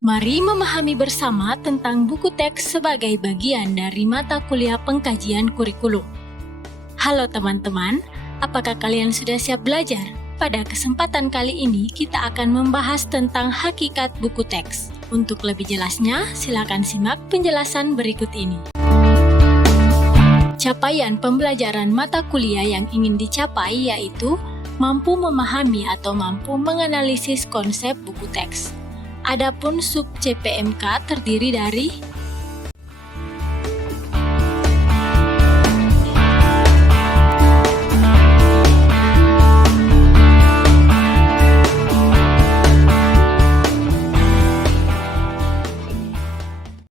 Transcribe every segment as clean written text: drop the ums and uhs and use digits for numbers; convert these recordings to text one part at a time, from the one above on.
Mari memahami bersama tentang buku teks sebagai bagian dari mata kuliah pengkajian kurikulum. Halo teman-teman, apakah kalian sudah siap belajar? Pada kesempatan kali ini kita akan membahas tentang hakikat buku teks. Untuk lebih jelasnya, silakan simak penjelasan berikut ini. Capaian pembelajaran mata kuliah yang ingin dicapai yaitu mampu memahami atau mampu menganalisis konsep buku teks. Adapun sub CPMK terdiri dari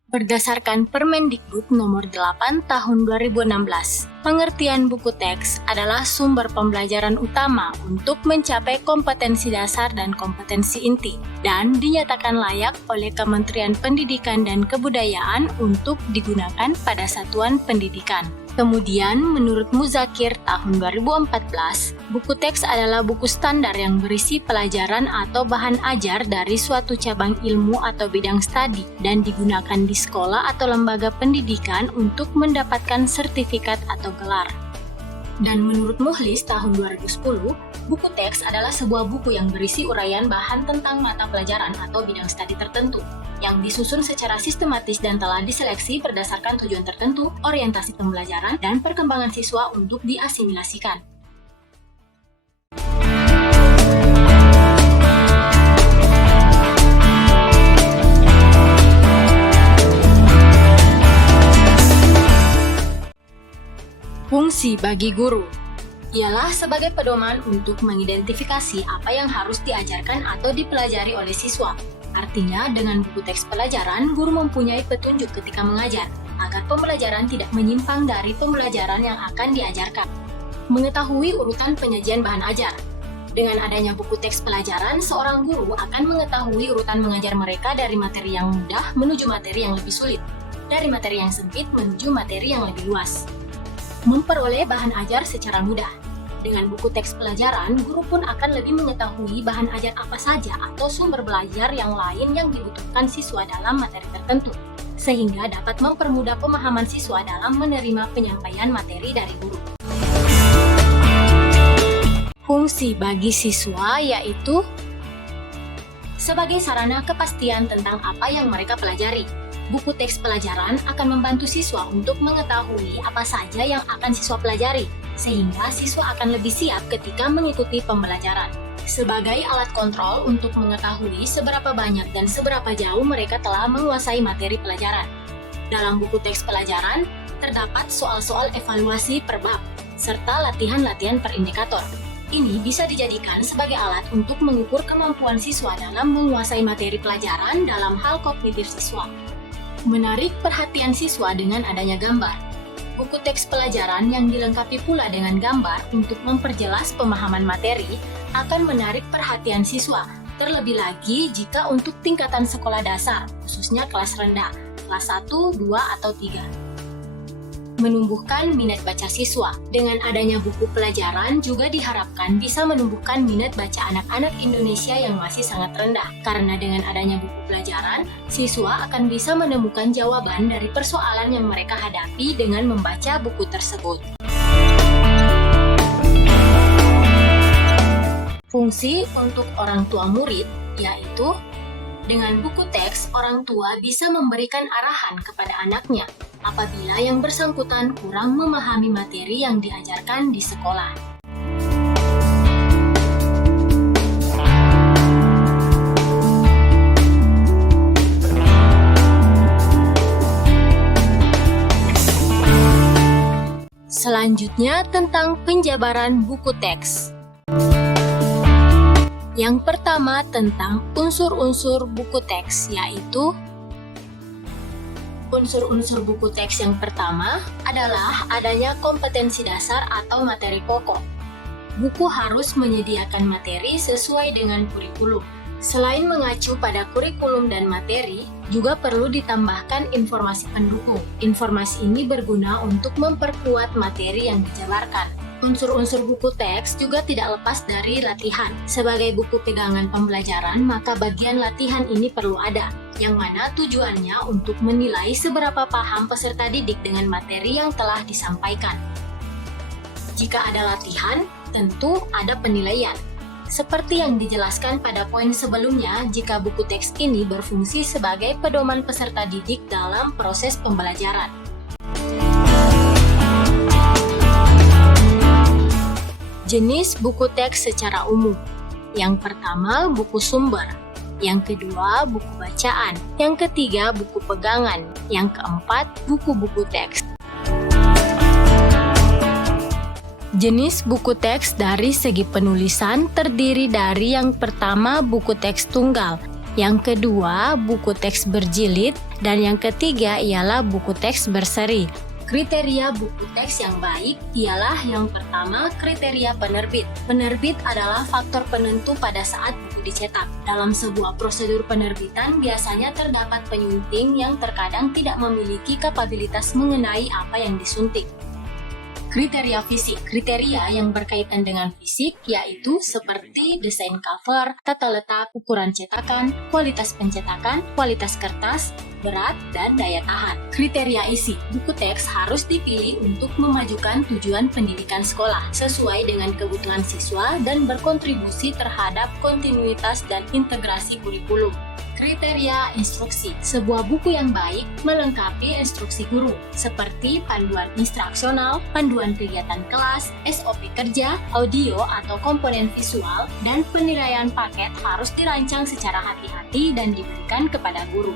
berdasarkan Permendikbud nomor 8 tahun 2016. Pengertian buku teks adalah sumber pembelajaran utama untuk mencapai kompetensi dasar dan kompetensi inti, dan dinyatakan layak oleh Kementerian Pendidikan dan Kebudayaan untuk digunakan pada satuan pendidikan. Kemudian, menurut Muzakir tahun 2014, buku teks adalah buku standar yang berisi pelajaran atau bahan ajar dari suatu cabang ilmu atau bidang studi dan digunakan di sekolah atau lembaga pendidikan untuk mendapatkan sertifikat atau gelar. Dan menurut Muhlis tahun 2010, buku teks adalah sebuah buku yang berisi uraian bahan tentang mata pelajaran atau bidang studi tertentu, yang disusun secara sistematis dan telah diseleksi berdasarkan tujuan tertentu, orientasi pembelajaran, dan perkembangan siswa untuk diasimilasikan. Fungsi bagi guru ialah sebagai pedoman untuk mengidentifikasi apa yang harus diajarkan atau dipelajari oleh siswa. Artinya, dengan buku teks pelajaran, guru mempunyai petunjuk ketika mengajar, agar pembelajaran tidak menyimpang dari pembelajaran yang akan diajarkan. Mengetahui urutan penyajian bahan ajar. Dengan adanya buku teks pelajaran, seorang guru akan mengetahui urutan mengajar mereka dari materi yang mudah menuju materi yang lebih sulit, dari materi yang sempit menuju materi yang lebih luas. Memperoleh bahan ajar secara mudah. Dengan buku teks pelajaran, guru pun akan lebih mengetahui bahan ajar apa saja atau sumber belajar yang lain yang dibutuhkan siswa dalam materi tertentu, sehingga dapat mempermudah pemahaman siswa dalam menerima penyampaian materi dari guru. Fungsi bagi siswa yaitu sebagai sarana kepastian tentang apa yang mereka pelajari. Buku teks pelajaran akan membantu siswa untuk mengetahui apa saja yang akan siswa pelajari, sehingga siswa akan lebih siap ketika mengikuti pembelajaran. Sebagai alat kontrol untuk mengetahui seberapa banyak dan seberapa jauh mereka telah menguasai materi pelajaran. Dalam buku teks pelajaran, terdapat soal-soal evaluasi per bab, serta latihan-latihan per indikator. Ini bisa dijadikan sebagai alat untuk mengukur kemampuan siswa dalam menguasai materi pelajaran dalam hal kognitif siswa. Menarik perhatian siswa dengan adanya gambar. Buku teks pelajaran yang dilengkapi pula dengan gambar untuk memperjelas pemahaman materi akan menarik perhatian siswa, terlebih lagi jika untuk tingkatan sekolah dasar, khususnya kelas rendah, kelas 1, 2, atau 3. Menumbuhkan minat baca siswa. Dengan adanya buku pelajaran juga diharapkan bisa menumbuhkan minat baca anak-anak Indonesia yang masih sangat rendah. Karena dengan adanya buku pelajaran, siswa akan bisa menemukan jawaban dari persoalan yang mereka hadapi dengan membaca buku tersebut. Fungsi untuk orang tua murid yaitu dengan buku teks, orang tua bisa memberikan arahan kepada anaknya apabila yang bersangkutan kurang memahami materi yang diajarkan di sekolah. Selanjutnya tentang penjabaran buku teks. Yang pertama tentang unsur-unsur buku teks, yaitu unsur-unsur buku teks yang pertama adalah adanya kompetensi dasar atau materi pokok. Buku harus menyediakan materi sesuai dengan kurikulum. Selain mengacu pada kurikulum dan materi, juga perlu ditambahkan informasi pendukung. Informasi ini berguna untuk memperkuat materi yang dijabarkan. Unsur-unsur buku teks juga tidak lepas dari latihan. Sebagai buku pegangan pembelajaran, maka bagian latihan ini perlu ada. yang mana tujuannya untuk menilai seberapa paham peserta didik dengan materi yang telah disampaikan. Jika ada latihan, tentu ada penilaian. Seperti yang dijelaskan pada poin sebelumnya, jika buku teks ini berfungsi sebagai pedoman peserta didik dalam proses pembelajaran. Jenis buku teks secara umum. Yang pertama, buku sumber. Yang kedua, buku bacaan. Yang ketiga, buku pegangan. Yang keempat, buku-buku teks. Jenis buku teks dari segi penulisan terdiri dari yang pertama, buku teks tunggal. Yang kedua, buku teks berjilid. Dan yang ketiga ialah buku teks berseri. Kriteria buku teks yang baik ialah yang pertama, kriteria penerbit. Penerbit adalah faktor penentu pada saat buku dicetak. Dalam sebuah prosedur penerbitan, biasanya terdapat penyunting yang terkadang tidak memiliki kapabilitas mengenai apa yang disunting. Kriteria fisik. Kriteria yang berkaitan dengan fisik yaitu seperti desain cover, tata letak, ukuran cetakan, kualitas pencetakan, kualitas kertas, berat, dan daya tahan. Kriteria isi. Buku teks harus dipilih untuk memajukan tujuan pendidikan sekolah sesuai dengan kebutuhan siswa dan berkontribusi terhadap kontinuitas dan integrasi kurikulum. Kriteria instruksi. Sebuah buku yang baik melengkapi instruksi guru, seperti panduan instruksional, panduan kegiatan kelas, SOP kerja, audio atau komponen visual, dan penilaian paket harus dirancang secara hati-hati dan diberikan kepada guru.